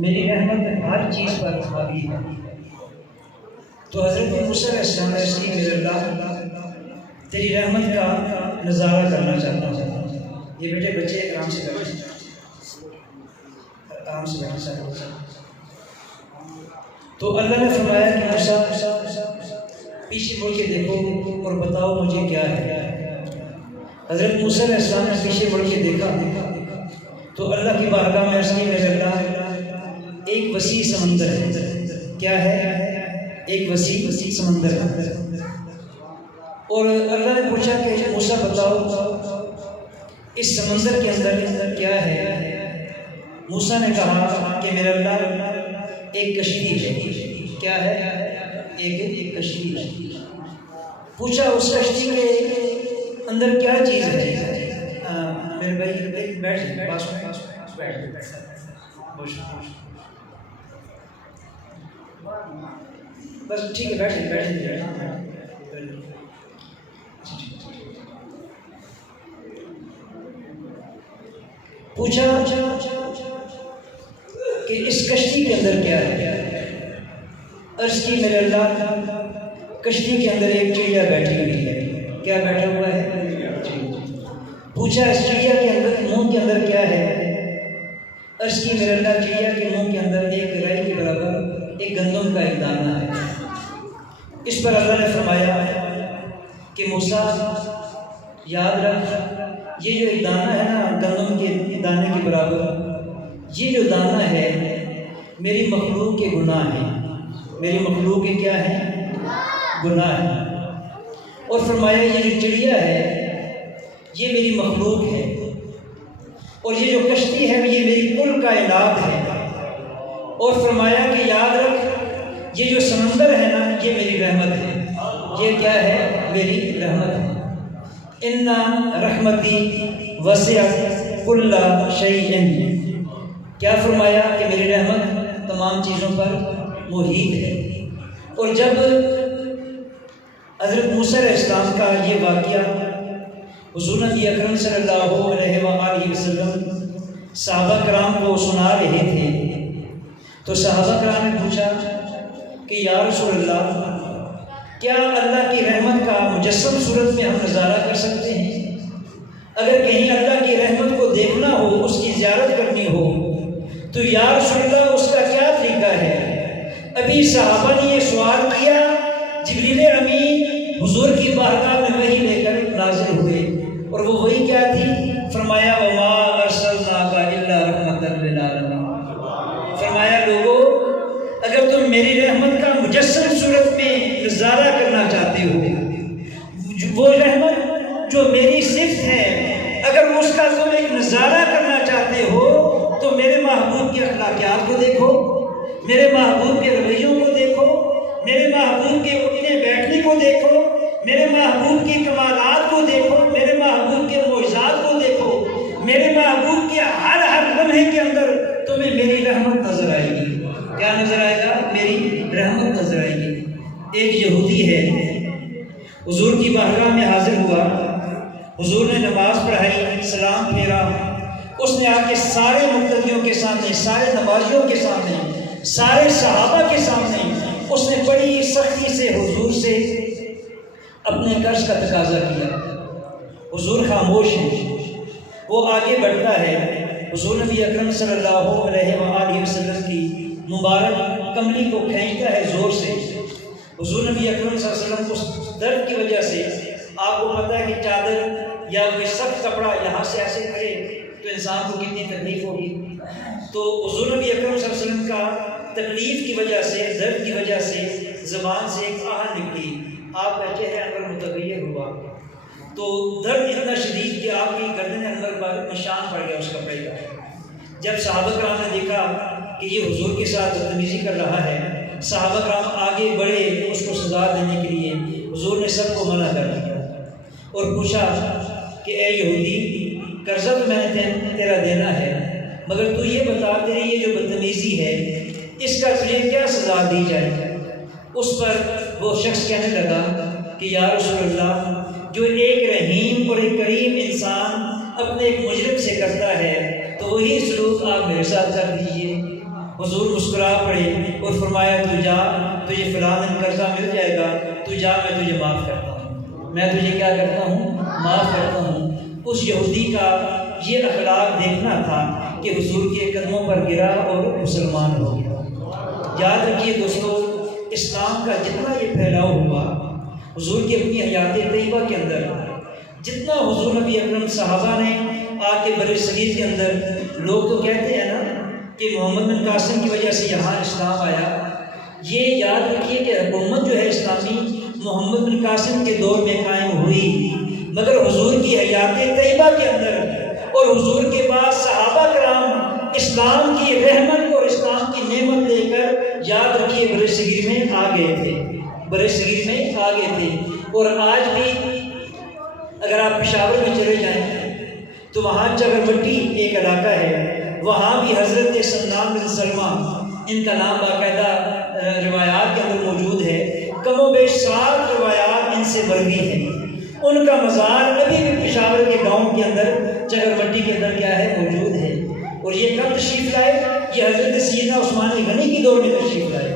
میری رحمت ہر چیز پر حاوی ہے۔ تو حضرت موسیٰ علیہ السلام نے اس کی میرے اللہ تیری رحمت کا نظارہ کرنا چاہتا ہوں۔ یہ بیٹے بچے آرام سے بیٹھے، آرام سے بیٹھے سارے۔ تو اللہ نے فرمایا کہ موسیٰ پیچھے مڑ کے دیکھو اور بتاؤ مجھے کیا ہے۔ حضرت موسیٰ علیہ السلام نے پیچھے مڑ کے دیکھا تو اللہ کی بارگاہ میں عرض کی میرے اللہ ایک وسیع سمندر ہے۔ کیا ہے؟ ایک وسیع سمندر ہے۔ اور اللہ نے پوچھا کہ موسیٰ بتاؤ اس سمندر کے اندر کیا ہے؟ موسیٰ نے کہا کہ میرے اللہ ایک کشتی ہے۔ کیا ہے؟ ایک کشتی ہے۔ پوچھا اس کشتی کے اندر کیا چیز ہے؟ میرے بھائی بیٹھ پاس بس ٹھیک ہے، بیٹھ۔ پوچھا کہ اس کشتی کے اندر کیا ہے؟ عرض کی میرے اللہ کشتی کے اندر ایک چڑیا بیٹھی ہوئی ہے۔ کیا بیٹھا ہوا ہے؟ پوچھا اس چڑیا کے اندر منہ کے اندر کیا ہے؟ عرض کی میرے اللہ چڑیا کے منہ کے اندر ایک رائی کے برابر ایک گندم کا ایک دانہ ہے۔ اس پر اللہ نے فرمایا کہ موسیٰ یاد رکھ یہ جو ایک دانہ ہے نا گندم کے دانے کے برابر، یہ جو دانہ ہے میری مخلوق کے گناہ ہیں۔ میری مخلوق کے کیا ہیں؟ گناہ ہیں۔ اور فرمایا یہ جو چڑیا ہے یہ میری مخلوق ہے، اور یہ جو کشتی ہے یہ میری کل کائنات ہے۔ اور فرمایا کہ یاد رکھ یہ جو سمندر ہے نا یہ میری رحمت ہے۔ یہ کیا ہے؟ میری رحمت ہے۔ ان رحمتی وسعت کل شیء۔ کیا فرمایا کہ میری رحمت تمام چیزوں پر محیط ہے۔ اور جب حضرت موسیٰ علیہ السلام کا یہ واقعہ حضور نبی اکرم صلی اللہ علیہ وآلہ وسلم صحابہ کرام کو سنا رہے تھے تو صحابہ کرام نے پوچھا کہ یا رسول اللہ کیا اللہ کی رحمت کا مجسم صورت میں ہم نظارہ کر سکتے ہیں؟ اگر کہیں اللہ کی رحمت کو دیکھنا ہو، اس کی زیارت کرنی ہو تو یا رسول اللہ اس کا کیا طریقہ ہے؟ ابھی صحابہ نے یہ سوال کیا، جبریل امین حضور کی بارگاہ میں وحی لے کر نازل ہوئے، اور وہ وحی کیا تھی؟ فرمایا وما ارسلناک الا رحمۃ للعالمین۔ فرمایا لوگو اگر تم میری رحمت کا مجسم صورت میں نظارہ کرنا چاہتے ہو، وہ رحمت جو میری صفت ہے اگر اس کا تم ایک نظارہ کرنا چاہتے ہو تو میرے محبوب کے اخلاقیات کو دیکھو، میرے محبوب کے رویوں کو دیکھو، میرے محبوب کے اٹھنے بیٹھنے کو دیکھو، میرے محبوب کی کمالات کو دیکھو، میرے محبوب کے معجزات کو دیکھو، میرے محبوب کے ہر لمحے کے اندر تمہیں میری رحمت نظر آئے گی۔ کیا نظر آئے گا؟ میری رحمت نظر آئے گی۔ ایک یہودی ہے حضور کی بارگاہ میں حاضر ہوا، حضور نے نماز پڑھائی، سلام پھیرا، اس نے آ کے سارے مقتدیوں کے سامنے، سارے نمازیوں کے سامنے، سارے صحابہ کے سامنے اس نے بڑی سختی سے حضور سے اپنے قرض کا تقاضا کیا۔ حضور خاموش ہیں، وہ آگے بڑھتا ہے، حضور نبی اکرم صلی اللہ علیہ وآلہ وسلم کی مبارک کملی کو کھینچتا ہے زور سے۔ حضور نبی اکرم صلی اللہ علیہ وسلم اس درد کی وجہ سے، آپ کو پتہ ہے کہ چادر یا کوئی سخت کپڑا یہاں سے ایسے کرے تو انسان کو کتنی تکلیف ہوگی، تو حضور نبی اکرم صلی اللہ علیہ وسلم کا تکلیف کی وجہ سے، درد کی وجہ سے زبان سے ایک آہ نکلی، آپ کا چہرہ انور متغیر ہوا، تو درد اتنا شدید کہ آپ کی گردن انور پر نشان پڑ گیا اس کپڑے کا۔ جب صحابہ کرام نے دیکھا کہ یہ حضور کے ساتھ بدتمیزی کر رہا ہے، صحابہ کرام آگے بڑھے اس کو سزا دینے کے لیے، حضور نے سب کو منع کر دیا اور پوچھا کہ اے یہودی قرضہ تو میں نے تیرا دینا ہے، مگر تو یہ بتا تیری یہ جو بدتمیزی ہے اس کا تجھے کیا سزا دی جائے؟ اس پر وہ شخص کہنے لگا کہ یا رسول اللہ جو ایک رحیم اور ایک کریم انسان اپنے ایک مجرم سے کرتا ہے تو وہی سلوک آپ میرے ساتھ کر دیجئے۔ حضور مسکرا پڑے اور فرمایا تو جا، تجھے فلاں دن قرضہ مل جائے گا، تو جا میں تجھے معاف کرتا ہوں، میں تجھے کیا کرتا ہوں؟ معاف کرتا ہوں۔ اس یہودی کا یہ اخلاق دیکھنا تھا کہ حضور کے قدموں پر گرا اور مسلمان ہو گیا۔ یاد رکھیے دوستو، اسلام کا جتنا یہ پھیلاؤ ہوا حضور کی اپنی حیات طیبہ کے اندر، جتنا حضور نبی اکرم صحابہ نے آ کے بر صغیر کے اندر، لوگ تو کہتے ہیں نا کہ محمد بن قاسم کی وجہ سے یہاں اسلام آیا، یہ یاد رکھیے کہ حکومت جو ہے اسلامی محمد بن قاسم کے دور میں قائم ہوئی، مگر حضور کی حیات طیبہ کے اندر اور حضور کے بعد صحابہ کرام اسلام کی رحمت اور اسلام کی نعمت لے کر، یاد رکھیے، بر صغیر میں آ گئے تھے، بر صغیر میں آ گئے تھے۔ اور آج بھی اگر آپ پشاور میں چلے جائیں تو وہاں چگرمٹی ایک علاقہ ہے، وہاں بھی حضرت سلمان بن سلمہ، ان کا نام باقاعدہ روایات کے اندر موجود ہے، کم و بیش 7 روایات ان سے مروی ہیں۔ ان کا مزار ابھی بھی پشاور کے گاؤں کے اندر چگرمٹی کے اندر کیا ہے؟ موجود ہے۔ اور یہ کب تشریف لائے؟ یہ حضرت سیدنا عثمان غنی کی دور میں تشریف لائے۔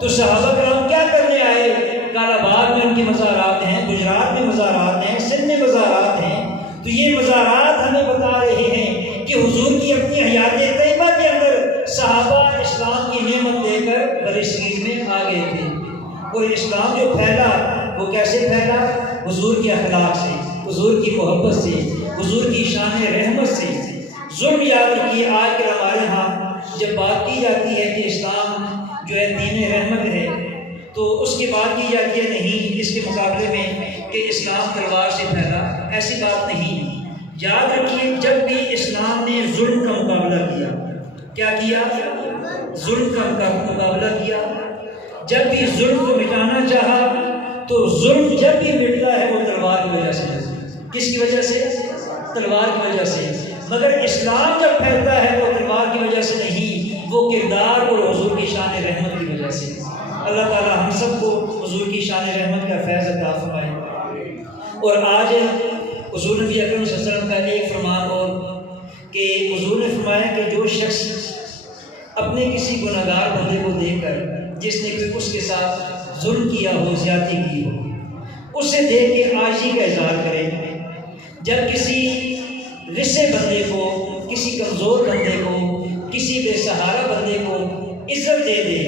تو صحابہ کرام کیا کرنے آئے؟ کالا باغ میں ان کے مزارات ہیں، گجرات میں مزارات ہیں، سندھ میں مزارات ہیں۔ تو یہ مزارات ہمیں بتا رہے ہیں کہ حضور کی اپنی حیات طیبہ کے اندر صحابہ اسلام کی نعمت دے کر بر صغیر میں آ گئے تھے۔ اور اسلام جو پھیلا وہ کیسے پھیلا؟ حضور کے اخلاق سے، حضور کی محبت سے، حضور کی شان رحمت سے۔ ظلم یاد رکھیے، آج کل ہمارے ہاں جب بات کی جاتی ہے کہ اسلام جو ہے دین رحمت ہے، تو اس کی بات کی جاتی ہے نہیں اس کے مقابلے میں کہ اسلام تلوار سے پھیلا، ایسی بات نہیں۔ یاد رکھیے، جب بھی اسلام نے ظلم کا مقابلہ کیا، کیا کیا؟ ظلم کا مقابلہ کیا۔ جب بھی ظلم کو مٹانا چاہا تو ظلم جب بھی مٹتا ہے وہ تلوار کی وجہ سے۔ کس کی وجہ سے؟ تلوار کی وجہ سے۔ مگر اسلام جب پھیلتا ہے تو تلوار کی وجہ سے نہیں، وہ کردار اور حضور کی شان رحمت کی وجہ سے۔ اللہ تعالی ہم سب کو حضور کی شان رحمت کا فیض عطا فرمائے۔ اور آج حضور نبی اکرم صلی اللہ علیہ وسلم کا ایک فرمان اور کہ حضور نے فرمایا کہ جو شخص اپنے کسی گناہ گار بندے کو دے کر، جس نے کوئی اس کے ساتھ ظلم کیا ہو، زیادتی کی ہو، اسے دے کے عاجزی کا اظہار کرے۔ جب کسی رسے بندے کو، کسی کمزور بندے کو، کسی بے سہارا بندے کو عزت دے دے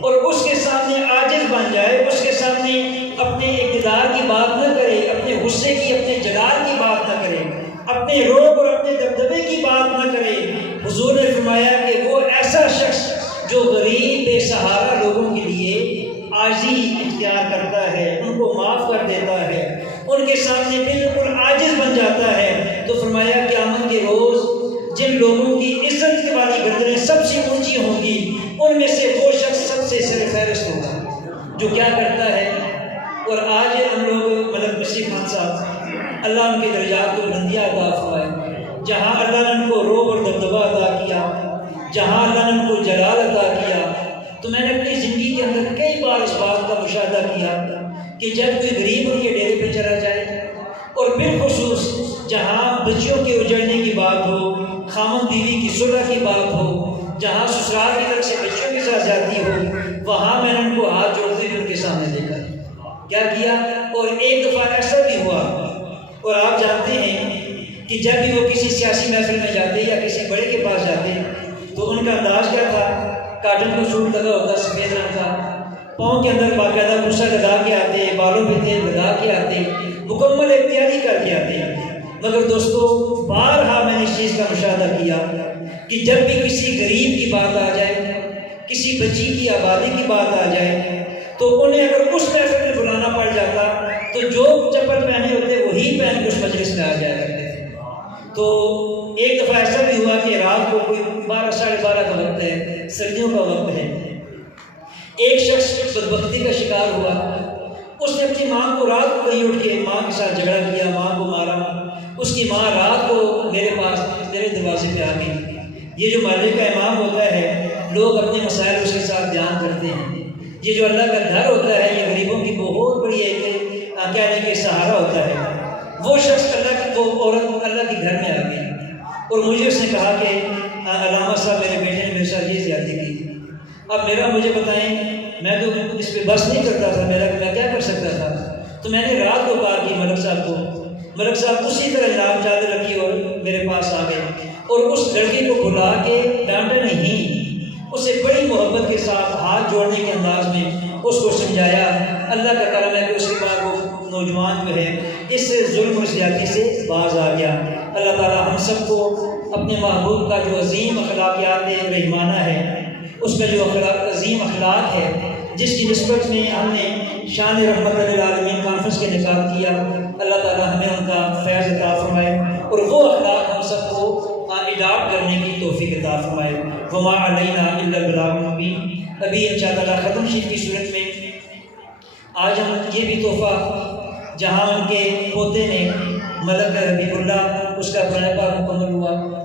اور اس کے سامنے عاجز بن جائے، اس کے سامنے اپنے اقتدار کی بات نہ کرے، اپنے غصے کی، اپنے جلال کی بات نہ کرے، اپنے روب اور اپنے دبدبے کی بات نہ کرے، حضور نے فرمایا کہ وہ ایسا شخص جو غریب بے سہارا لوگوں کے لیے عاجزی اختیار کرتا ہے، ان کو معاف کر دیتا ہے، ان کے سامنے بالکل عاجز بن جاتا ہے، تو فرمایا قیامت کے روز جن لوگوں کی عزت کے والی گردنیں سب سے اونچی ہوں گی، ان میں سے وہ شخص سب سے سر فہرست ہوگا جو کیا کرتا ہے۔ اور آج ہم لوگ ملک مشرق خان صاحب، اللہ ان کے درجات کو بلندیاں عطا فرمائے، جہاں اللہ نے ان کو روب اور دبدبہ عطا کیا، جہاں اللہ نے ان کو جلال عطا کیا، تو میں نے اپنی زندگی کے اندر کئی بار اس بات کا مشاہدہ کیا کہ جب کوئی غریب ان کے ڈیرے پہ چلا جائے، اور بالخصوص جہاں بچیوں کے اجڑنے کی بات ہو، خامن بیوی کی صلح کی بات ہو، جہاں سسرال کی طرف سے بچوں کے ساتھ جاتی ہو، وہاں میں نے ان کو ہاتھ جوڑتے ہوئے ان کے سامنے دیکھا، کیا کیا۔ اور ایک دفعہ ایسا بھی ہوا، اور آپ جانتے ہیں کہ جب بھی وہ کسی سیاسی محفل میں جاتے یا کسی بڑے کے پاس جاتے تو ان کا انداز کیا تھا؟ کاٹن کا سوٹ لگا ہوتا سفید رنگ کا، پاؤں کے اندر باقاعدہ بھوسا لگا کے آتے، بالوں پہ تیل لگا کے آتے، مکمل اختیاری کر کے آتے ہیں۔ مگر دوستو، بارہا میں نے اس چیز کا مشاہدہ کیا کہ جب بھی کسی غریب کی بات آ جائے، کسی بچی کی آبادی کی بات آ جائے، تو انہیں اگر اس محفل میں بلانا پڑ جاتا تو جو چپل پہنے ہوتے وہی پہن کے اس مجلس میں آ جایا کرتے تھے۔ تو ایک دفعہ ایسا بھی ہوا کہ رات کو کوئی 12 ساڑھے 12 کا وقت ہے، سردیوں کا وقت ہے، ایک شخص بدبختی کا شکار ہوا، اس نے اپنی ماں کو رات کو کہیں اٹھ کے ماں کے ساتھ جھگڑا کیا، ماں کو مارا۔ اس کی ماں رات کو میرے پاس، میرے دروازے پہ آ گئی۔ یہ جو محلے کا امام ہوتا ہے، لوگ اپنے مسائل اس کے ساتھ بیان کرتے ہیں۔ یہ جو اللہ کا گھر ہوتا ہے، یہ غریبوں کی بہت بڑی ایک کہنے کے سہارا ہوتا ہے۔ وہ شخص وہ عورت اللہ کے گھر میں آ گئی اور مجھے اس نے کہا کہ علامہ صاحب، میرے بیٹے نے میرے ساتھ یہ زیادتی کی، اب مجھے بتائیں، میں تو اس پہ بس نہیں کرتا تھا، میں کیا کر سکتا تھا؟ تو میں نے رات کو کہا کہ ملک صاحب کو، ملک صاحب اسی طرح جناب چادر رکھی اور میرے پاس آ گئے اور اس لڑکی کو بلا کے ڈانٹا نہیں، اسے بڑی محبت کے ساتھ ہاتھ جوڑنے کے انداز میں اس کو سمجھایا۔ اللہ کا کرم ہے کہ اس کے بعد وہ نوجوان جو ہے اس ظلم و زیادتی سے باز آ گیا۔ اللہ تعالیٰ ہم سب کو اپنے محبوب کا جو عظیم اخلاقیات رحمانہ ہے، اس کا جو عظیم اخلاق ہے، جس کی نسبت میں ہم نے شان رحمت للعالمین کانفرنس کے انعقاد کیا، اللہ تعالیٰ ہمیں ان کا فیض عطا فرمائے اور وہ اخلاق ہم سب کو اڈاپٹ کرنے کی توفیق عطا فرمائے۔ وما علینا الا البلاغ المبین۔ ابھی انشاء اللہ ختم شریف کی صورت میں آج ہم یہ بھی تحفہ، جہاں ان کے پوتے نے ملک حبیب اللہ، اس کا بنایا مکمل ہوا۔